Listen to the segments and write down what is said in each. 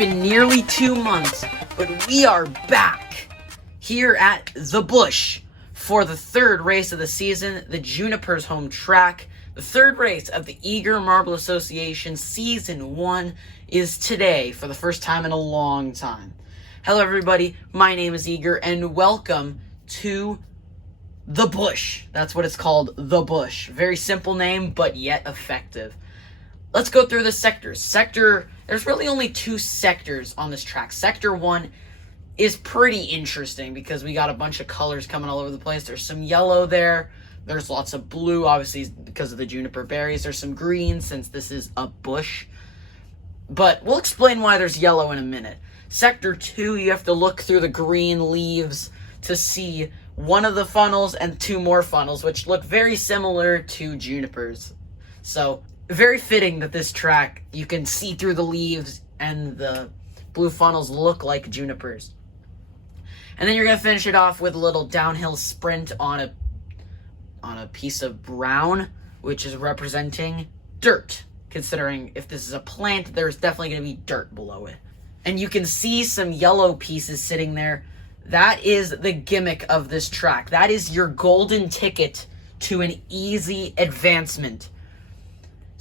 been nearly 2 months, but we are back here at the Bush for the third race of the season, the Juniper's home track. The third race of the Eager Marble Association Season 1 is today for the first time in a long time. Hello everybody, my name is Eager and welcome to the Bush. That's what it's called, the Bush. Very simple name, but yet effective. Let's go through the sectors. There's really only 2 sectors on this track. Sector 1 is pretty interesting because we got a bunch of colors coming all over the place. There's some yellow there. There's lots of blue, obviously, because of the juniper berries. There's some green, since this is a bush. But we'll explain why there's yellow in a minute. Sector 2, you have to look through the green leaves to see one of the funnels and 2 more funnels, which look very similar to junipers. So, very fitting that this track, you can see through the leaves and the blue funnels look like junipers. And then you're going to finish it off with a little downhill sprint on a piece of brown, which is representing dirt. Considering if this is a plant, there's definitely going to be dirt below it. And you can see some yellow pieces sitting there. That is the gimmick of this track. That is your golden ticket to an easy advancement.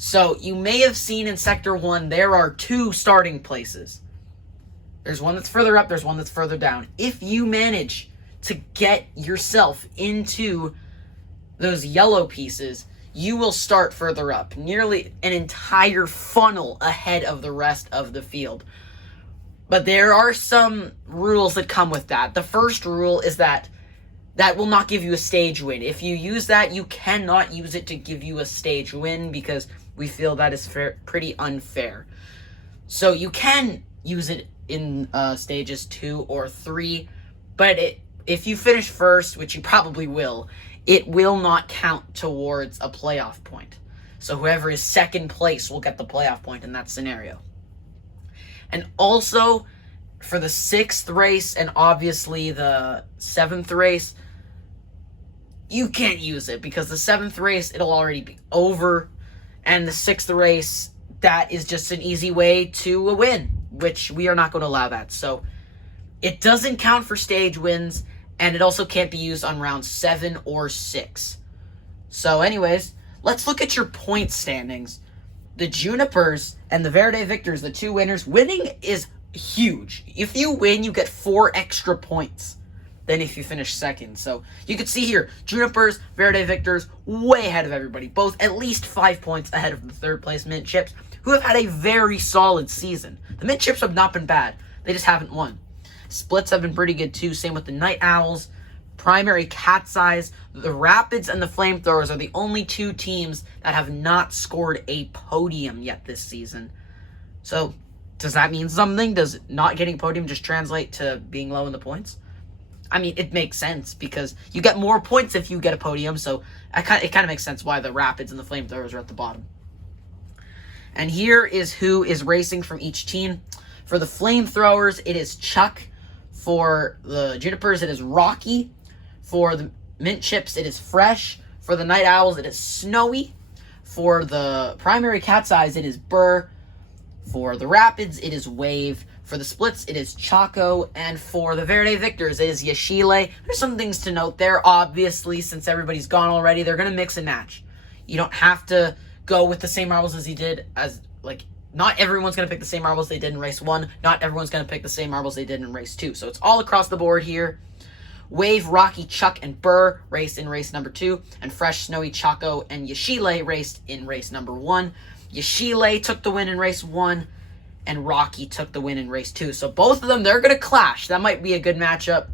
So, you may have seen in Sector 1, there are 2 starting places. There's one that's further up, there's one that's further down. If you manage to get yourself into those yellow pieces, you will start further up. Nearly an entire funnel ahead of the rest of the field. But there are some rules that come with that. The first rule is that will not give you a stage win. If you use that, you cannot use it to give you a stage win because we feel that is pretty unfair. So you can use it in stages 2 or 3, but if you finish first, which you probably will, it will not count towards a playoff point. So whoever is second place will get the playoff point in that scenario. And also, for the 6th race and obviously the 7th race, you can't use it because the 7th race, it'll already be over. And the 6th race, that is just an easy way to a win, which we are not going to allow that. So it doesn't count for stage wins, and it also can't be used on round 7 or 6. So anyways, let's look at your point standings. The Junipers and the Verde Victors, the 2 winners, winning is huge. If you win, you get 4 extra points than if you finish second. So you can see here, Junipers, Verde Victors, way ahead of everybody. Both at least 5 points ahead of the 3rd place Mint Chips, who have had a very solid season. The Mint Chips have not been bad. They just haven't won. Splits have been pretty good too. Same with the Night Owls, Primary Cat's Eyes. The Rapids and the Flamethrowers are the only 2 teams that have not scored a podium yet this season. So, does that mean something? Does not getting a podium just translate to being low in the points? I mean, it makes sense because you get more points if you get a podium, so it kind of makes sense why the Rapids and the Flamethrowers are at the bottom. And here is who is racing from each team. For the Flamethrowers, it is Chuck. For the Junipers, it is Rocky. For the Mint Chips, it is Fresh. For the Night Owls, it is Snowy. For the Primary Cat's Eyes, it is Burr. For the Rapids, it is Wave. For the Splits, it is Choco. And for the Verde Victors, it is Yashile. There's some things to note there. Obviously, since everybody's gone already, they're going to mix and match. You don't have to go with the same marbles as you did not everyone's going to pick the same marbles they did in race 1. Not everyone's going to pick the same marbles they did in race 2. So it's all across the board here. Wave, Rocky, Chuck, and Burr raced in race number 2. And Fresh, Snowy, Choco, and Yashile raced in race number 1. Yashile took the win in race 1. And Rocky took the win in race 2. So both of them, they're going to clash. That might be a good matchup.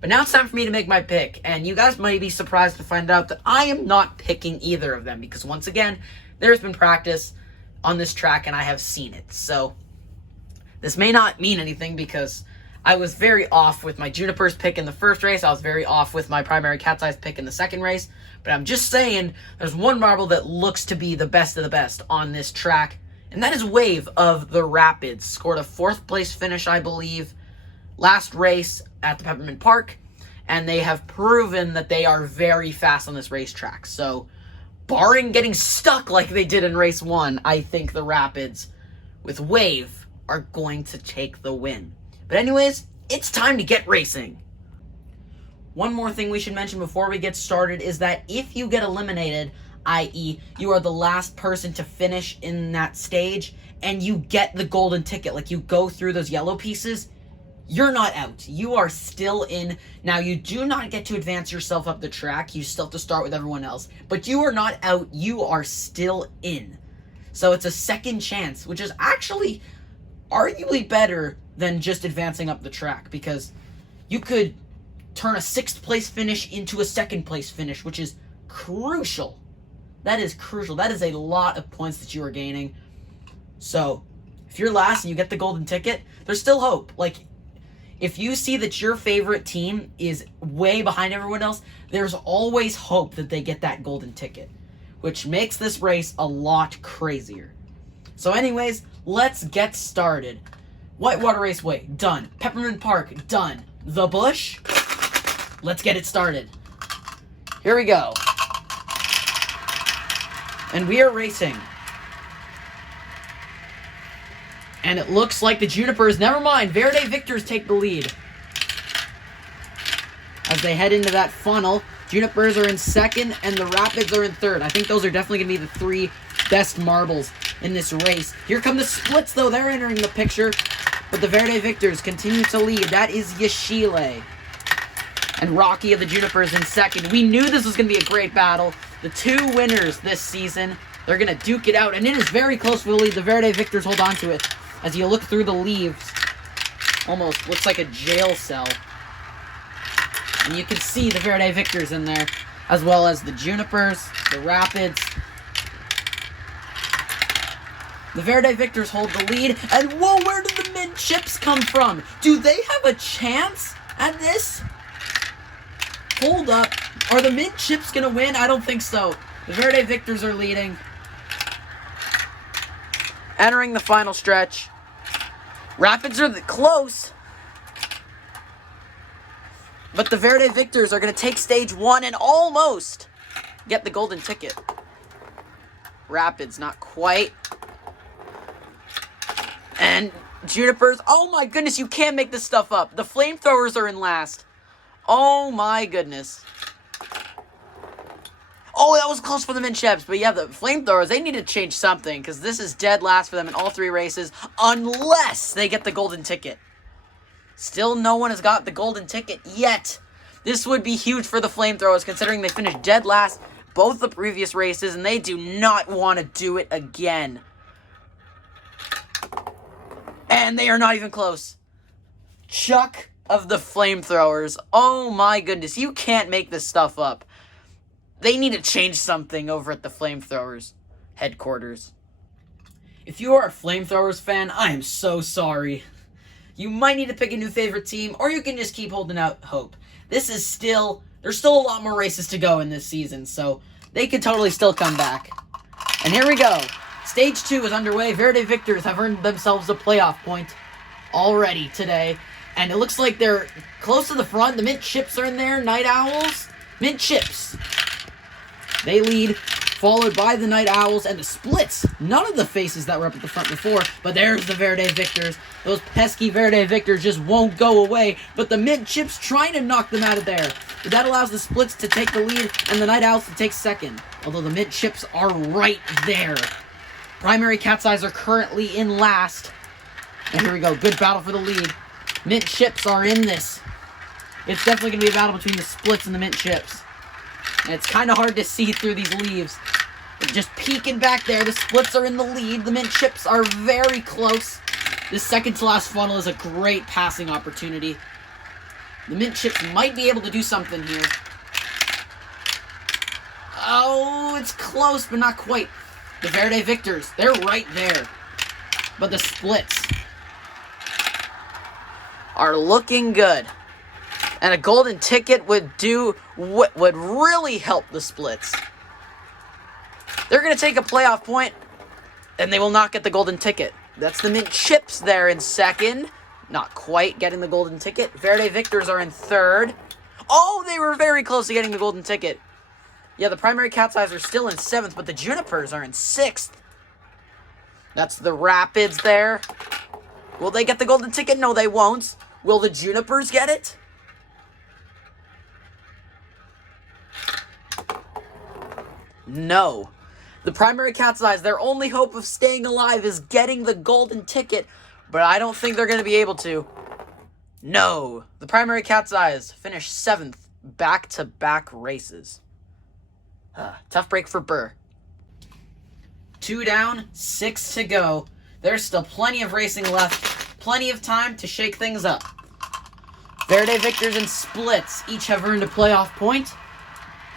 But now it's time for me to make my pick. And you guys might be surprised to find out that I am not picking either of them. Because once again, there's been practice on this track and I have seen it. So this may not mean anything because I was very off with my Junipers pick in the first race. I was very off with my Primary Cat's Eyes pick in the second race. But I'm just saying, there's one marble that looks to be the best of the best on this track. And that is Wave of the Rapids. Scored a 4th place finish, I believe, last race at the Peppermint Park. And they have proven that they are very fast on this racetrack. So, barring getting stuck like they did in race 1, I think the Rapids with Wave are going to take the win. But anyways, it's time to get racing. One more thing we should mention before we get started is that if you get eliminated, i.e. you are the last person to finish in that stage, and you get the golden ticket, like you go through those yellow pieces, you're not out. You are still in. Now, you do not get to advance yourself up the track. You still have to start with everyone else. But you are not out. You are still in. So it's a second chance, which is actually arguably better than just advancing up the track, because you could turn a 6th place finish into a 2nd place finish, which is crucial. That is crucial. That is a lot of points that you are gaining. So, if you're last and you get the golden ticket, there's still hope. Like, if you see that your favorite team is way behind everyone else, there's always hope that they get that golden ticket, which makes this race a lot crazier. So anyways, let's get started. Whitewater Raceway, done. Peppermint Park, done. The Bush, let's get it started. Here we go. And we are racing. And it looks like the Junipers, never mind, Verde Victors take the lead. As they head into that funnel, Junipers are in 2nd and the Rapids are in 3rd. I think those are definitely going to be the 3 best marbles in this race. Here come the splits, though. They're entering the picture. But the Verde Victors continue to lead. That is Yashile. And Rocky of the Junipers in 2nd. We knew this was going to be a great battle. The 2 winners this season, they're going to duke it out. And it is very close for the lead. The Verde Victors hold on to it. As you look through the leaves, almost looks like a jail cell. And you can see the Verde Victors in there, as well as the Junipers, the Rapids. The Verde Victors hold the lead, and whoa, where did the Mint Chips come from? Do they have a chance at this? Hold up. Are the Mint Chips going to win? I don't think so. The Verde Victors are leading. Entering the final stretch. Rapids are close. But the Verde Victors are going to take stage 1 and almost get the golden ticket. Rapids, not quite. And Junipers, oh my goodness, you can't make this stuff up. The Flamethrowers are in last. Oh my goodness. Oh, that was close for the Mint Chips. But yeah, the Flamethrowers, they need to change something, because this is dead last for them in all 3 races, unless they get the golden ticket. Still, no one has got the golden ticket yet. This would be huge for the Flamethrowers, considering they finished dead last both the previous races, and they do not want to do it again. And they are not even close. Chuck of the Flamethrowers. Oh my goodness, you can't make this stuff up. They need to change something over at the Flamethrowers headquarters. If you are a Flamethrowers fan, I am so sorry. You might need to pick a new favorite team, or you can just keep holding out hope. This is still, there's still a lot more races to go in this season, so they could totally still come back. And here we go. Stage 2 is underway. Verde Victors have earned themselves a playoff point already today. And it looks like they're close to the front. The Mint Chips are in there. Night Owls. Mint Chips. They lead, followed by the Night Owls and the Splits. None of the faces that were up at the front before, but there's the Verde Victors. Those pesky Verde Victors just won't go away, but the Mint Chips trying to knock them out of there. But that allows the Splits to take the lead and the Night Owls to take 2nd, although the Mint Chips are right there. Primary Cat's Eyes are currently in last. And here we go, good battle for the lead. Mint Chips are in this. It's definitely going to be a battle between the Splits and the Mint Chips. And it's kind of hard to see through these leaves. They're just peeking back there. The Splits are in the lead. The Mint Chips are very close. This second to last funnel is a great passing opportunity. The Mint Chips might be able to do something here. Oh, it's close, but not quite. The Verde Victors, they're right there. But the Splits are looking good. And a golden ticket would do what would really help the Splits. They're going to take a playoff point, and they will not get the golden ticket. That's the Mint Chips there in 2nd. Not quite getting the golden ticket. Verde Victors are in 3rd. Oh, they were very close to getting the golden ticket. Yeah, the Primary Cat's Eyes are still in 7th, but the Junipers are in 6th. That's the Rapids there. Will they get the golden ticket? No, they won't. Will the Junipers get it? No. The Primary Cat's Eyes, their only hope of staying alive is getting the golden ticket, but I don't think they're going to be able to. No. The Primary Cat's Eyes finished 7th back-to-back races. Tough break for Burr. 2 down, 6 to go. There's still plenty of racing left. Plenty of time to shake things up. Verde Victors and Splits each have earned a playoff point.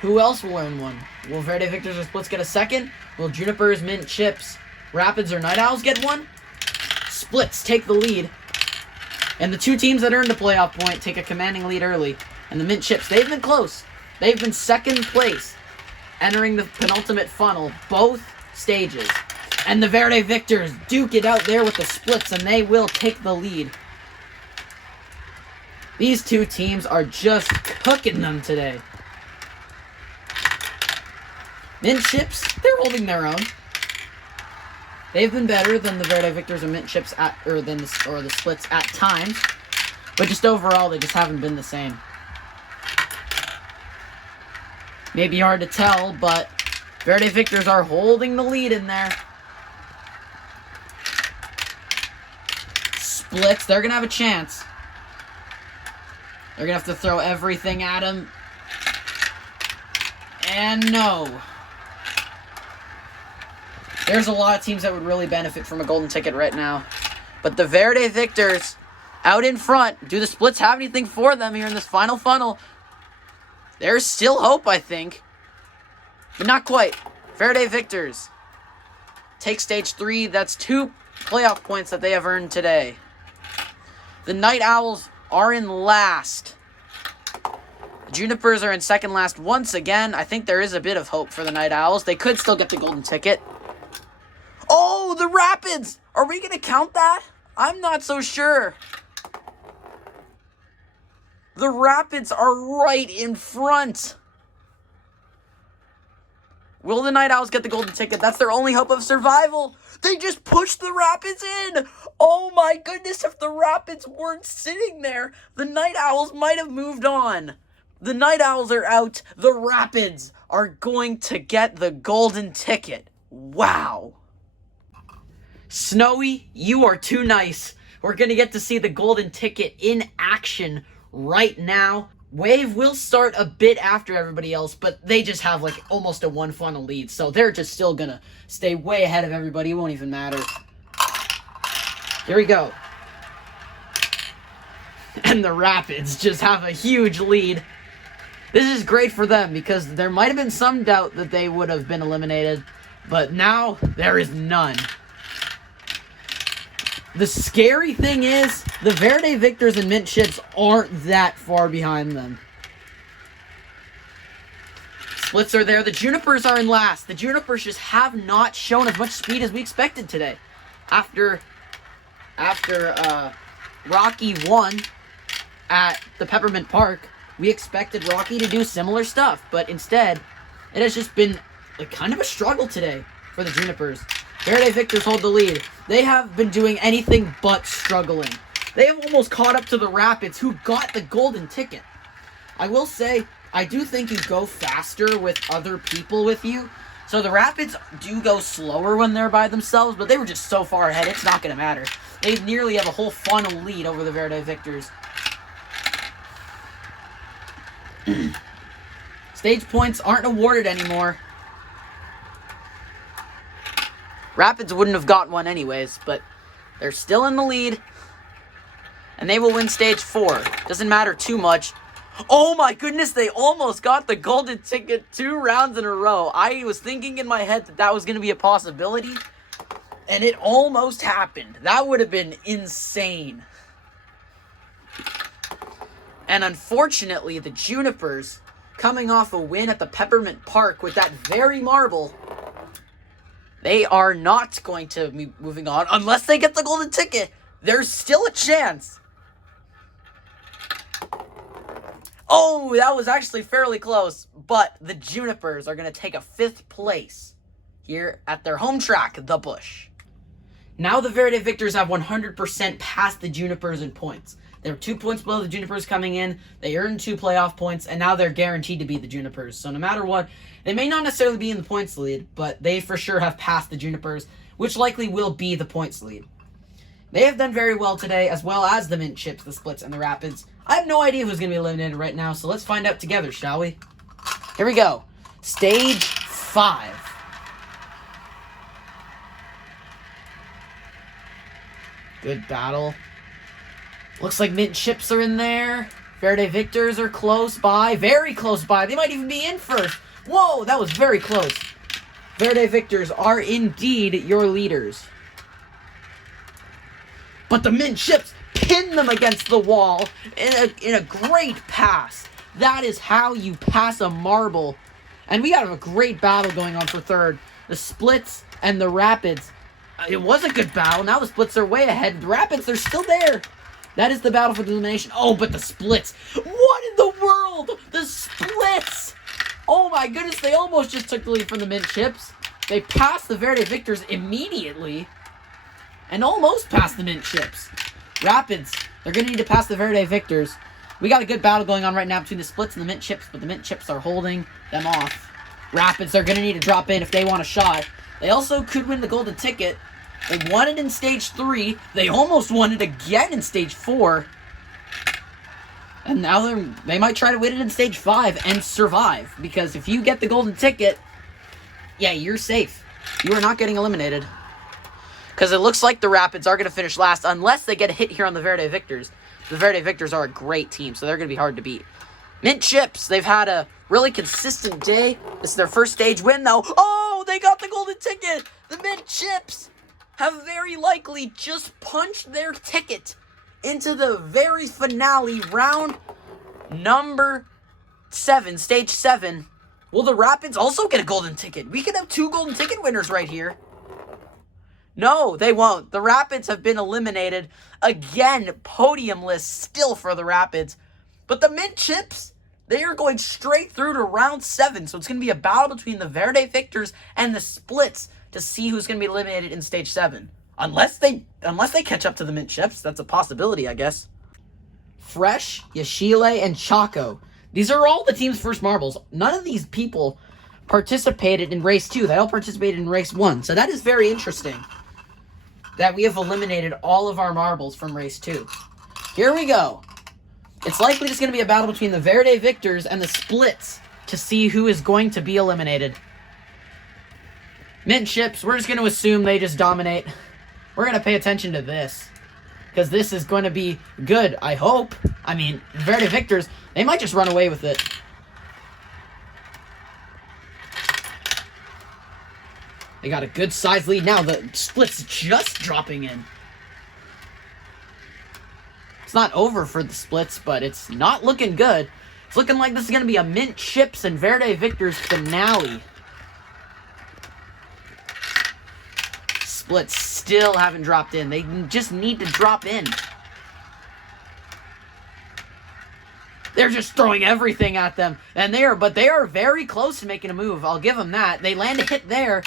Who else will earn one? Will Verde Victors or Splits get a second? Will Junipers, Mint, Chips, Rapids, or Night Owls get one? Splits take the lead. And the 2 teams that earned a playoff point take a commanding lead early. And the Mint Chips, they've been close. They've been 2nd place, entering the penultimate funnel, both stages. And the Verde Victors duke it out there with the Splits, and they will take the lead. These 2 teams are just cooking them today. Mint Chips, they're holding their own. They've been better than the Verde Victors or Mint Chips or the Splits at times, but just overall, they just haven't been the same. Maybe hard to tell, but Verde Victors are holding the lead in there. Splits, they're going to have a chance. They're going to have to throw everything at him. And no. There's a lot of teams that would really benefit from a golden ticket right now. But the Verde Victors out in front. Do the Splits have anything for them here in this final funnel? There's still hope, I think. But not quite. Verde Victors take stage 3. That's 2 playoff points that they have earned today. The Night Owls are in last. The Junipers are in second last once again. I think there is a bit of hope for the Night Owls. They could still get the golden ticket. Oh, the Rapids! Are we going to count that? I'm not so sure. The Rapids are right in front. Will the Night Owls get the golden ticket? That's their only hope of survival. They just pushed the Rapids in. Oh my goodness, if the Rapids weren't sitting there, the Night Owls might have moved on. The Night Owls are out. The Rapids are going to get the golden ticket. Wow. Snowy, you are too nice. We're going to get to see the golden ticket in action right now. Wave will start a bit after everybody else, but they just have like almost a 1 funnel lead, so they're just still going to stay way ahead of everybody. It won't even matter. Here we go. And the Rapids just have a huge lead. This is great for them because there might have been some doubt that they would have been eliminated, but now there is none. The scary thing is, the Verde Victors and Mint Chips aren't that far behind them. Splits are there. The Junipers are in last. The Junipers just have not shown as much speed as we expected today. After Rocky won at the Peppermint Park, we expected Rocky to do similar stuff, but instead, it has just been like kind of a struggle today for the Junipers. Verde Victors hold the lead. They have been doing anything but struggling. They have almost caught up to the Rapids, who got the golden ticket. I will say, I do think you go faster with other people with you. So the Rapids do go slower when they're by themselves, but they were just so far ahead, it's not going to matter. They nearly have a whole funnel lead over the Verde Victors. Stage points aren't awarded anymore. Rapids wouldn't have got one anyways, but they're still in the lead. And they will win stage 4. Doesn't matter too much. Oh my goodness, they almost got the golden ticket 2 rounds in a row. I was thinking in my head that that was going to be a possibility. And it almost happened. That would have been insane. And unfortunately, the Junipers, coming off a win at the Peppermint Park with that very marble, they are not going to be moving on unless they get the golden ticket. There's still a chance. Oh, that was actually fairly close. But the Junipers are going to take a 5th place here at their home track, the Bush. Now the Verde Victors have 100% passed the Junipers in points. They were 2 points below the Junipers coming in. They earned 2 playoff points, and now they're guaranteed to beat the Junipers. So no matter what, they may not necessarily be in the points lead, but they for sure have passed the Junipers, which likely will be the points lead. They have done very well today, as well as the Mint Chips, the Splits, and the Rapids. I have no idea who's going to be eliminated right now, so let's find out together, shall we? Here we go. Stage 5. Good battle. Looks like Mint Chips are in there. Verde Victors are close by. Very close by. They might even be in first. Whoa, that was very close. Verde Victors are indeed your leaders. But the Mint Chips pin them against the wall in a great pass. That is how you pass a marble. And we got a great battle going on for third. The Splits and the Rapids. It was a good battle. Now the Splits are way ahead. The Rapids, they're still there. That is the battle for the elimination. Oh, but the Splits. What in the world? The Splits. Oh my goodness, they almost just took the lead from the Mint Chips. They passed the Verde Victors immediately. And almost passed the Mint Chips. Rapids, they're going to need to pass the Verde Victors. We got a good battle going on right now between the Splits and the Mint Chips, but the Mint Chips are holding them off. Rapids are going to need to drop in if they want a shot. They also could win the golden ticket. They won it in Stage 3. They almost won it again in Stage 4. And now they might try to win it in Stage 5 and survive. Because if you get the golden ticket, yeah, you're safe. You are not getting eliminated. Because it looks like the Rapids are going to finish last unless they get a hit here on the Verde Victors. The Verde Victors are a great team, so they're going to be hard to beat. Mint Chips, they've had a really consistent day. This is their first stage win, though. Oh, they got the golden ticket! The Mint Chips have very likely just punched their ticket into the very finale, round number 7, stage 7. Will the Rapids also get a golden ticket? We could have 2 golden ticket winners right here. No, they won't. The Rapids have been eliminated. Again, podium list still for the Rapids. But the Mint Chips, they are going straight through to round 7. So it's going to be a battle between the Verde Victors and the Splits to see who's going to be eliminated in Stage 7. Unless they catch up to the Mint Chips. That's a possibility, I guess. Fresh, Yashile, and Chaco. These are all the team's first marbles. None of these people participated in Race 2. They all participated in Race 1. So that is very interesting that we have eliminated all of our marbles from Race 2. Here we go. It's likely just going to be a battle between the Verde Victors and the Splits to see who is going to be eliminated. Mint Chips, we're just going to assume they just dominate. We're going to pay attention to this, because this is going to be good, I hope. I mean, Verde Victors, they might just run away with it. They got a good size lead now. The Splits just dropping in. It's not over for the Splits, but it's not looking good. It's looking like this is going to be a Mint Chips and Verde Victors finale. Splits still haven't dropped in. They just need to drop in. They're just throwing everything at them. And they are very close to making a move. I'll give them that. They land a hit there.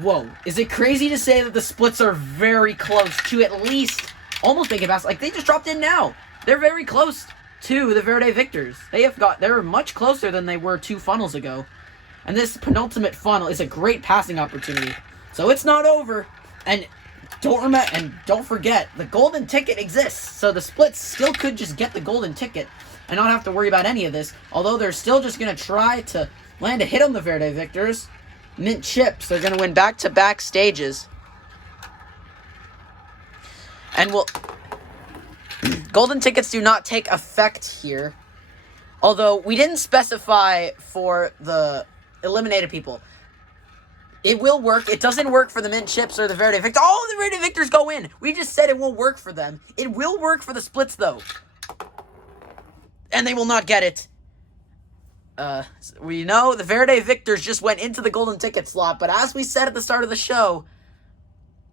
Whoa. Is it crazy to say that the Splits are very close to at least almost making a pass? Like, they just dropped in now. They're very close to the Verde Victors. They're much closer than they were 2 funnels ago. And this penultimate funnel is a great passing opportunity. So it's not over. And don't forget, the golden ticket exists. So the Splits still could just get the golden ticket and not have to worry about any of this. Although they're still just going to try to land a hit on the Verde Victors. Mint Chips, they're going to win back-to-back stages. And golden tickets do not take effect here. Although we didn't specify for the eliminated people. It will work. It doesn't work for the Mint Chips or the Verde Victors. Oh, the Verde Victors go in. We just said it won't work for them. It will work for the Splits, though. And they will not get it. We know the Verde Victors just went into the golden ticket slot. But as we said at the start of the show,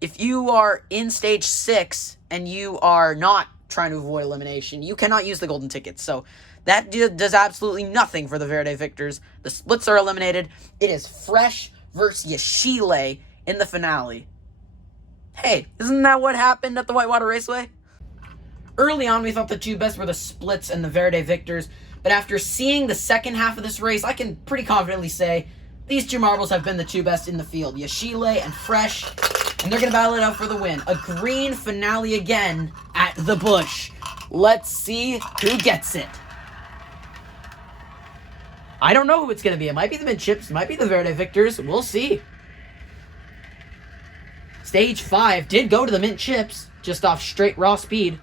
if you are in Stage 6 and you are not trying to avoid elimination, you cannot use the golden tickets. So that does absolutely nothing for the Verde Victors. The Splits are eliminated. It is Fresh versus Yashile in the finale. Hey, isn't that what happened at the Whitewater Raceway? Early on, we thought the two best were the Splits and the Verde Victors, but after seeing the second half of this race, I can pretty confidently say these two marbles have been the two best in the field, Yashile and Fresh, and they're going to battle it out for the win. A green finale again at the Busch. Let's see who gets it. I don't know who it's going to be. It might be the Mid-Chips, it might be the Verde Victors. We'll see. Stage 5 did go to the Mint-Chips, just off straight raw speed.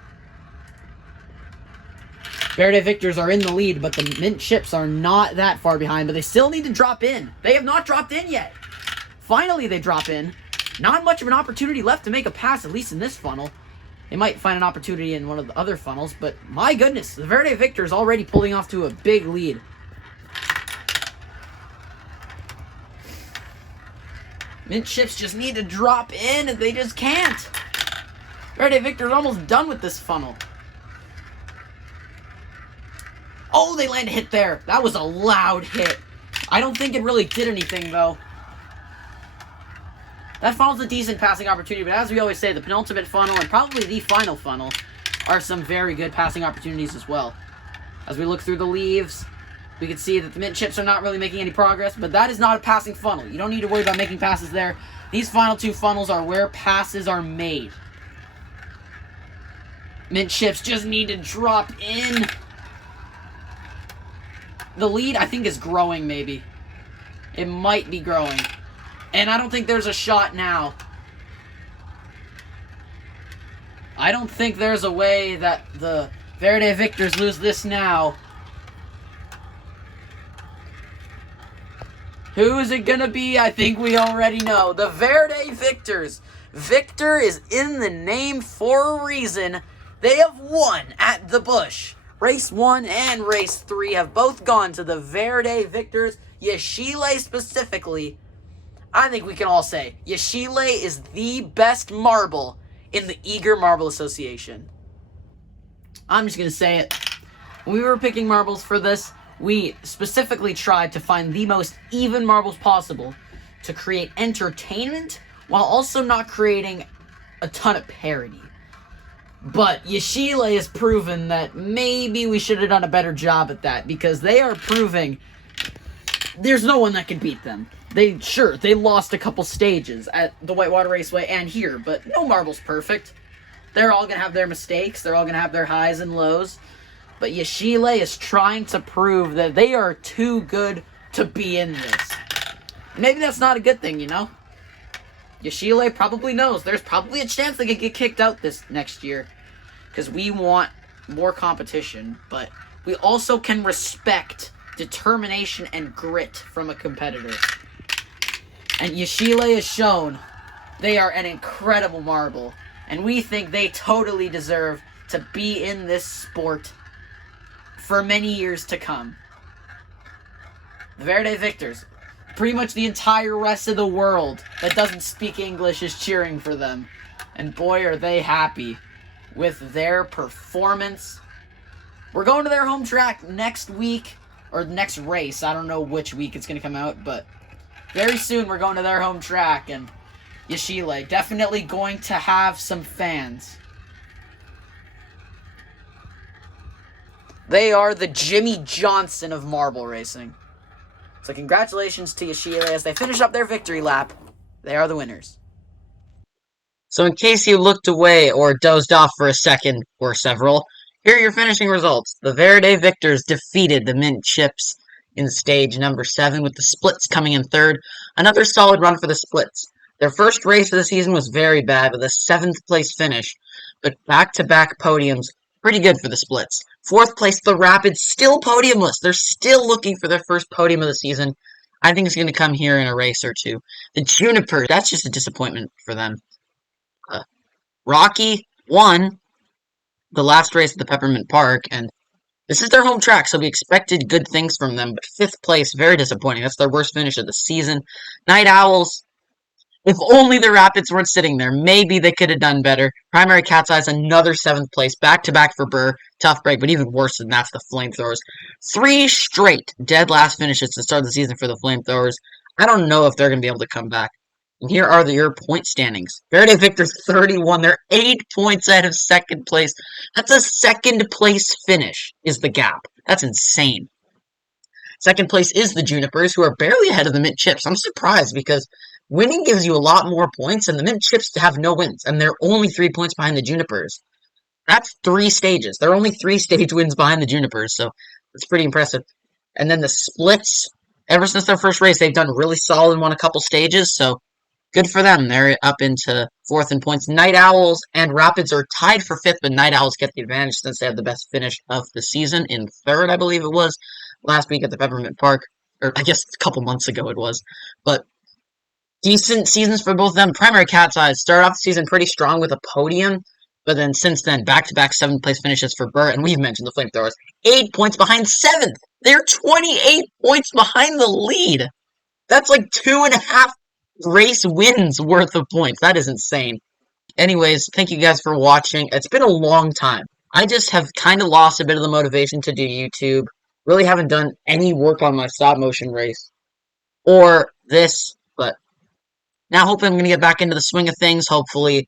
Verde Victors are in the lead, but the Mint-Chips are not that far behind, but they still need to drop in. They have not dropped in yet. Finally, they drop in. Not much of an opportunity left to make a pass, at least in this funnel. They might find an opportunity in one of the other funnels, but my goodness, the Verde Victors already pulling off to a big lead. Mint-Chips just need to drop in, and they just can't. Verde Victor's almost done with this funnel. Oh, they land a hit there. That was a loud hit. I don't think it really did anything, though. That funnel's a decent passing opportunity, but as we always say, the penultimate funnel and probably the final funnel are some very good passing opportunities as well. As we look through the leaves, we can see that the Mint-Chips are not really making any progress, but that is not a passing funnel. You don't need to worry about making passes there. These final two funnels are where passes are made. Mint-Chips just need to drop in. The lead, I think, is growing, maybe. It might be growing. And I don't think there's a shot now. I don't think there's a way that the Verde Victors lose this now. Who is it gonna be? I think we already know. The Verde Victors. Victor is in the name for a reason. They have won at the Busch. Race 1 and Race 3 have both gone to the Verde Victors. Yashile specifically. I think we can all say Yashile is the best marble in the Eager Marble Association. I'm just going to say it. When we were picking marbles for this, we specifically tried to find the most even marbles possible to create entertainment while also not creating a ton of parity. But Yashile has proven that maybe we should have done a better job at that, because they are proving there's no one that can beat them. They lost a couple stages at the Whitewater Raceway and here, but no marble's perfect. They're all going to have their mistakes. They're all going to have their highs and lows. But Yashile is trying to prove that they are too good to be in this. Maybe that's not a good thing, you know? Yashile probably knows there's probably a chance they could get kicked out this next year, because we want more competition, but we also can respect determination and grit from a competitor. And Yashile has shown they are an incredible marble, and we think they totally deserve to be in this sport for many years to come. The Verde Victors, pretty much the entire rest of the world that doesn't speak English is cheering for them. And boy, are they happy with their performance. We're going to their home track next week, or next race. I don't know which week it's going to come out, but very soon we're going to their home track, and Yashile definitely going to have some fans. They are the Jimmy Johnson of marble racing. So congratulations to Yashile as they finish up their victory lap. They are the winners. So in case you looked away or dozed off for a second or several, here are your finishing results. The Verde Victors defeated the Mint-Chips in stage number 7, with the Splits coming in third. Another solid run for the Splits. Their first race of the season was very bad, with a 7th place finish, but back-to-back podiums, pretty good for the Splits. 4th place, the Rapids, still podiumless. They're still looking for their first podium of the season. I think it's going to come here in a race or two. The Juniper, that's just a disappointment for them. Rocky won the last race at the Peppermint Park, and this is their home track, so we expected good things from them, but 5th place, very disappointing. That's their worst finish of the season. Night Owls, if only the Rapids weren't sitting there, maybe they could have done better. Primary Cat's Eyes, another 7th place, back-to-back for Burr. Tough break, but even worse than that's the Flamethrowers. 3 straight dead last finishes to start the season for the Flamethrowers. I don't know if they're going to be able to come back. And here are your point standings. Verde Victor 31. They're 8 points ahead of second place. That's a second place finish, is the gap. That's insane. Second place is the Junipers, who are barely ahead of the Mint Chips. I'm surprised because winning gives you a lot more points, and the Mint Chips have no wins, and they're only 3 points behind the Junipers. That's 3 stages. They're only 3 stage wins behind the Junipers, so it's pretty impressive. And then the Splits, ever since their first race, they've done really solid and won a couple stages, so good for them. They're up into 4th in points. Night Owls and Rapids are tied for 5th, but Night Owls get the advantage since they have the best finish of the season in 3rd, I believe it was, last week at the Peppermint Park. Or I guess a couple months ago it was. But decent seasons for both of them. Primary Cat's Eyes started off the season pretty strong with a podium, but then since then, back-to-back 7th place finishes for Burt, and we've mentioned the Flamethrowers. 8 points behind 7th! They're 28 points behind the lead! That's like 2.5 race wins worth of points. That is insane. Anyways, thank you guys for watching. It's been a long time. I just have kind of lost a bit of the motivation to do YouTube. Really haven't done any work on my stop motion race. Or this, but now hopefully I'm going to get back into the swing of things. Hopefully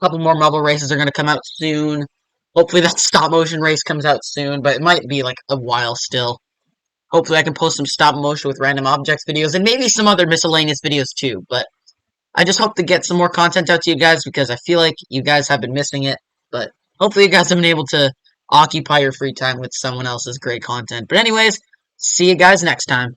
a couple more marble races are going to come out soon. Hopefully that stop motion race comes out soon, but it might be like a while still. Hopefully I can post some stop motion with random objects videos and maybe some other miscellaneous videos too, but I just hope to get some more content out to you guys because I feel like you guys have been missing it, but hopefully you guys have been able to occupy your free time with someone else's great content. But anyways, see you guys next time.